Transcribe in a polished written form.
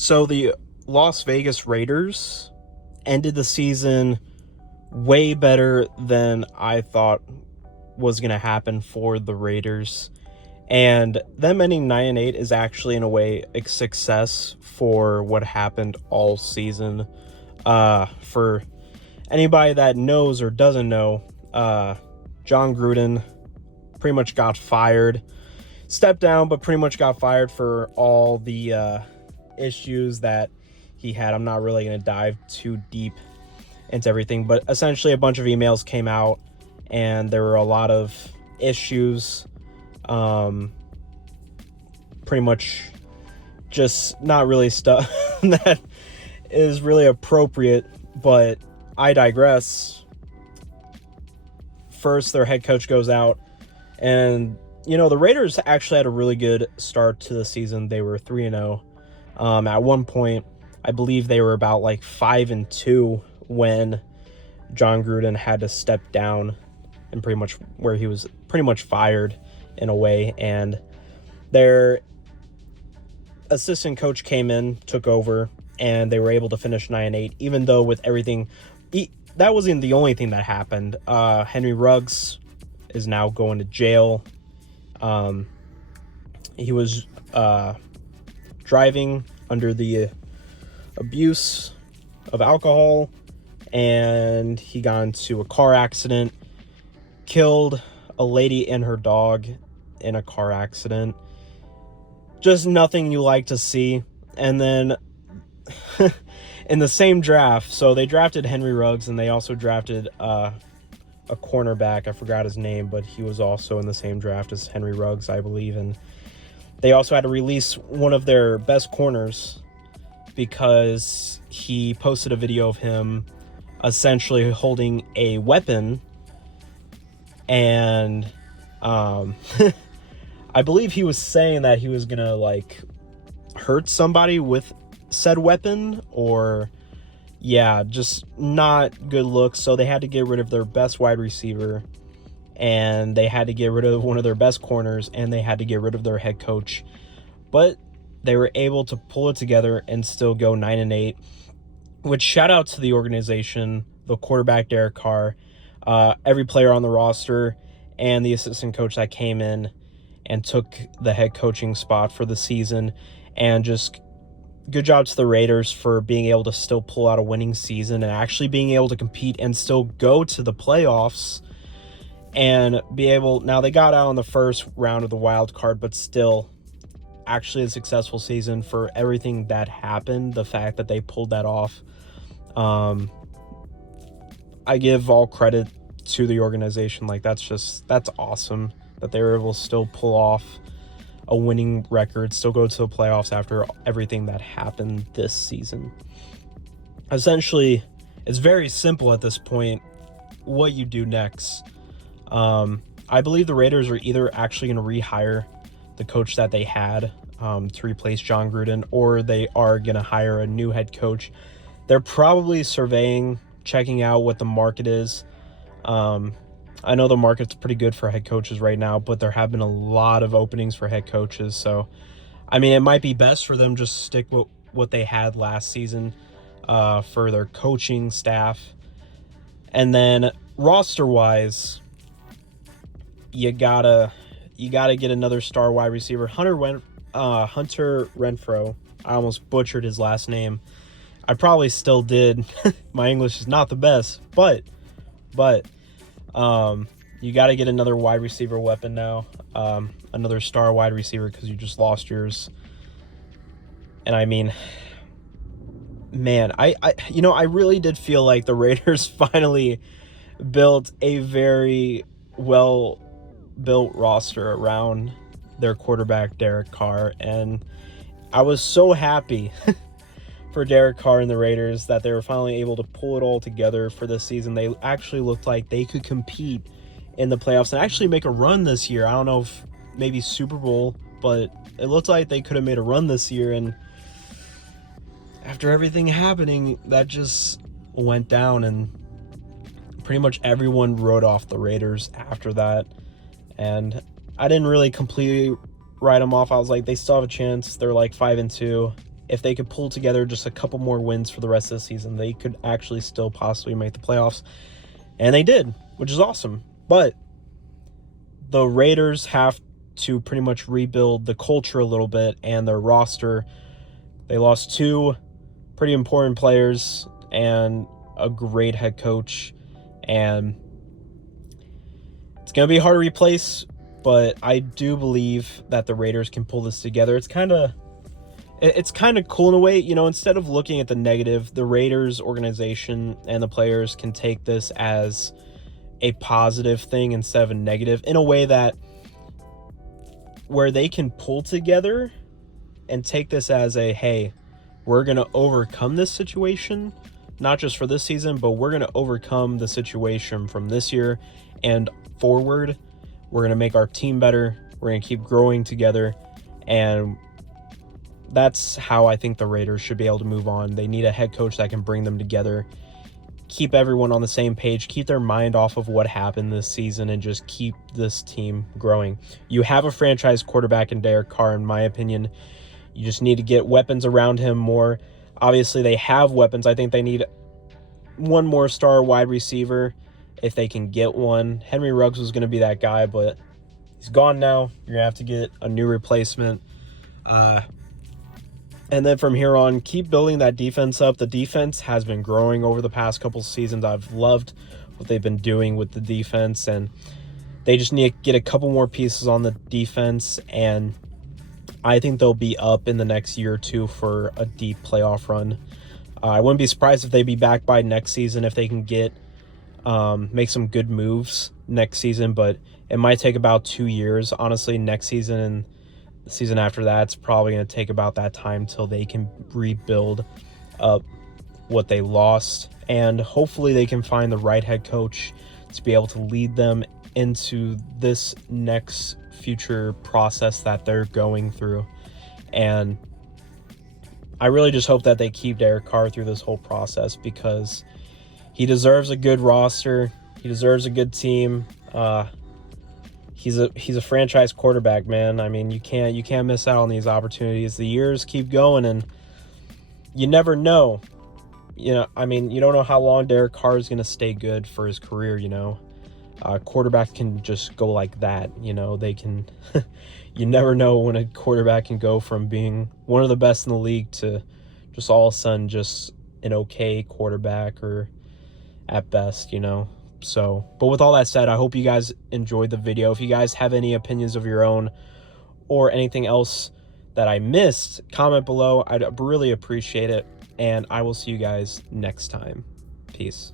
So the Las Vegas Raiders ended the season way better than I thought was going to happen for the Raiders. And them ending 9-8 is actually, in a way, a success for what happened all season. For anybody that knows or doesn't know, John Gruden pretty much got fired. Stepped down, but pretty much got fired for all the issues that he had. I'm not really going to dive too deep into everything, but essentially a bunch of emails came out and there were a lot of issues, pretty much just not really stuff that is really appropriate, but I digress. First, their head coach goes out, and the Raiders actually had a really good start to the season. They were 3-0. At one point, I believe they were about like 5-2 when John Gruden had to step down, and pretty much where he was pretty much fired in a way. And their assistant coach came in, took over, and they were able to finish 9-8, even though with everything, that wasn't the only thing that happened. Henry Ruggs is now going to jail. He was driving under the abuse of alcohol, and he got into a car accident, killed a lady and her dog in a car accident. Just nothing you like to see. And then in the same draft, so they drafted Henry Ruggs, and they also drafted a cornerback. I forgot his name, but he was also in the same draft as Henry Ruggs, I believe. And they also had to release one of their best corners because he posted a video of him essentially holding a weapon, and I believe he was saying that he was gonna hurt somebody with said weapon, or just not good looks. So they had to get rid of their best wide receiver, and they had to get rid of one of their best corners, and they had to get rid of their head coach. But they were able to pull it together and still go 9-8, which shout out to the organization, the quarterback Derek Carr, every player on the roster, and the assistant coach that came in and took the head coaching spot for the season. And just good job to the Raiders for being able to still pull out a winning season and actually being able to compete and still go to the playoffs and be able. Now they got out in the first round of the wild card, but still actually a successful season for everything that happened. The fact that they pulled that off, I give all credit to the organization. That's awesome that they were able to still pull off a winning record, still go to the playoffs after everything that happened this season. Essentially, it's very simple at this point what you do next. I believe the Raiders are either actually going to rehire the coach that they had to replace John Gruden, or they are going to hire a new head coach. They're probably surveying, checking out what the market is. I know the market's pretty good for head coaches right now, but there have been a lot of openings for head coaches. So, it might be best for them just stick with what they had last season for their coaching staff. And then roster-wise, you gotta get another star wide receiver. Hunter Renfrow. I almost butchered his last name. I probably still did. My English is not the best, but you got to get another wide receiver weapon now, another star wide receiver, because you just lost yours. And man, I really did feel like the Raiders finally built a very well built roster around their quarterback Derek Carr, and I was so happy for Derek Carr and the Raiders that they were finally able to pull it all together for this season. They actually looked like they could compete in the playoffs and actually make a run this year. I don't know if maybe Super Bowl, but it looked like they could have made a run this year. And after everything happening, that just went down, and pretty much everyone wrote off the Raiders after that. And I didn't really completely write them off. I was like, they still have a chance. They're like 5-2. if they could pull together just a couple more wins for the rest of the season, they could actually still possibly make the playoffs. And they did, which is awesome. But the Raiders have to pretty much rebuild the culture a little bit and their roster. They lost 2 pretty important players and a great head coach, and it's going to be hard to replace, but I do believe that the Raiders can pull this together. It's kind of cool in a way, instead of looking at the negative, the Raiders organization and the players can take this as a positive thing instead of a negative, in a way that where they can pull together and take this as a, hey, we're going to overcome this situation, not just for this season, but we're going to overcome the situation from this year and forward. We're going to make our team better. We're going to keep growing together. And that's how I think the Raiders should be able to move on. They need a head coach that can bring them together, keep everyone on the same page, keep their mind off of what happened this season, and just keep this team growing. You have a franchise quarterback in Derek Carr, in my opinion. You just need to get weapons around him more. Obviously, they have weapons. I think they need one more star wide receiver if they can get one. Henry Ruggs was going to be that guy, but he's gone now. You're going to have to get a new replacement. And then from here on, keep building that defense up. The defense has been growing over the past couple seasons. I've loved what they've been doing with the defense, and they just need to get a couple more pieces on the defense, and I think they'll be up in the next year or two for a deep playoff run. I wouldn't be surprised if they be back by next season if they can get make some good moves next season, but it might take about 2 years. Honestly, next season and the season after that, it's probably going to take about that time till they can rebuild up what they lost, and hopefully they can find the right head coach to be able to lead them into this next future process that they're going through. And I really just hope that they keep Derek Carr through this whole process, because he deserves a good roster. He deserves a good team. He's a franchise quarterback, man. I mean, you can't miss out on these opportunities. The years keep going, and you never know. I mean, you don't know how long Derek Carr is going to stay good for his career. Quarterback can just go like that. They can. You never know when a quarterback can go from being one of the best in the league to just all of a sudden just an okay quarterback, or at best, So, but with all that said, I hope you guys enjoyed the video. If you guys have any opinions of your own or anything else that I missed, comment below. I'd really appreciate it. And I will see you guys next time. Peace.